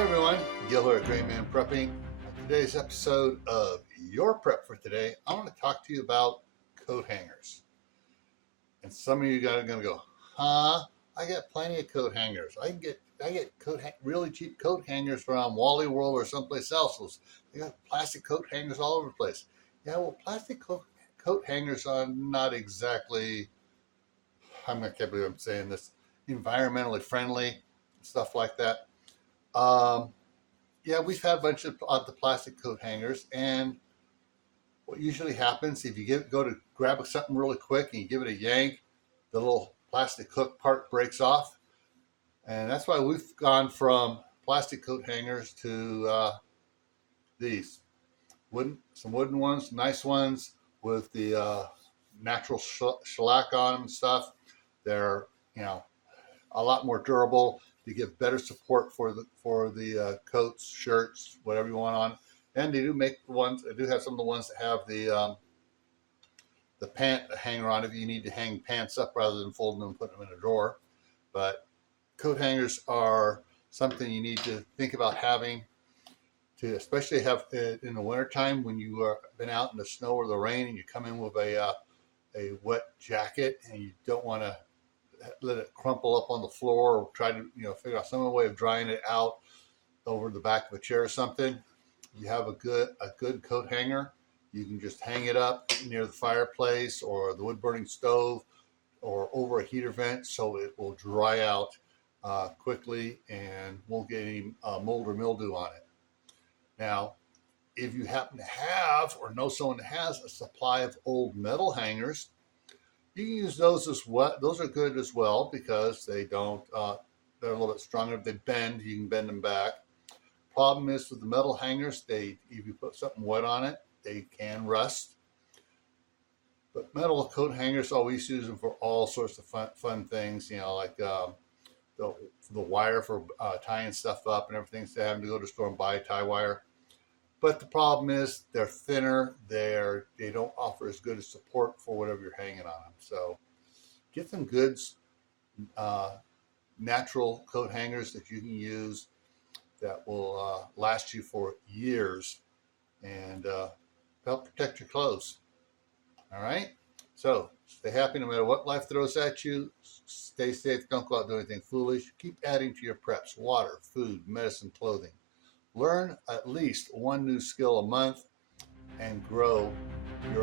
Hey everyone, Gil here at Grayman Prepping. On today's episode of Your Prep for Today, I want to talk to you about coat hangers. And some of you guys are going to go, huh? I got plenty of coat hangers. I get really cheap coat hangers from Wally World or someplace else. They got plastic coat hangers all over the place. Yeah, well, plastic coat hangers are not exactly, I can't believe I'm saying this, environmentally friendly, stuff like that. Um, yeah, we've had a bunch of the plastic coat hangers, and what usually happens if you go to grab something really quick and you give it a yank, the little plastic hook part breaks off, and that's why we've gone from plastic coat hangers to these some wooden ones, nice ones with the natural shellac on them and stuff. They're a lot more durable. To give better support for the coats, shirts, whatever you want on. And they do make the ones. They do have some of the ones that have the pant hanger on if you need to hang pants up rather than folding them and putting them in a drawer. But coat hangers are something you need to think about having, to especially have in the wintertime when you are been out in the snow or the rain and you come in with a wet jacket and you don't want to let it crumple up on the floor, or try to figure out some way of drying it out over the back of a chair or something. You have a good coat hanger. You can just hang it up near the fireplace or the wood burning stove or over a heater vent, so it will dry out quickly and won't get any mold or mildew on it. Now, if you happen to have or know someone that has a supply of old metal hangers, you can use those as well. Those are good as well because they don't. They're a little bit stronger. If they bend, you can bend them back. Problem is with the metal hangers, if you put something wet on it, they can rust. But metal coat hangers, always use them for all sorts of fun things. Like the wire for tying stuff up and everything. So having to go to the store and buy tie wire. But the problem is they're thinner. They don't offer as good a support for whatever you're hanging on them. So get some good natural coat hangers that you can use that will last you for years and help protect your clothes. All right. So stay happy no matter what life throws at you. Stay safe. Don't go out and do anything foolish. Keep adding to your preps: water, food, medicine, clothing. Learn at least one new skill a month and grow your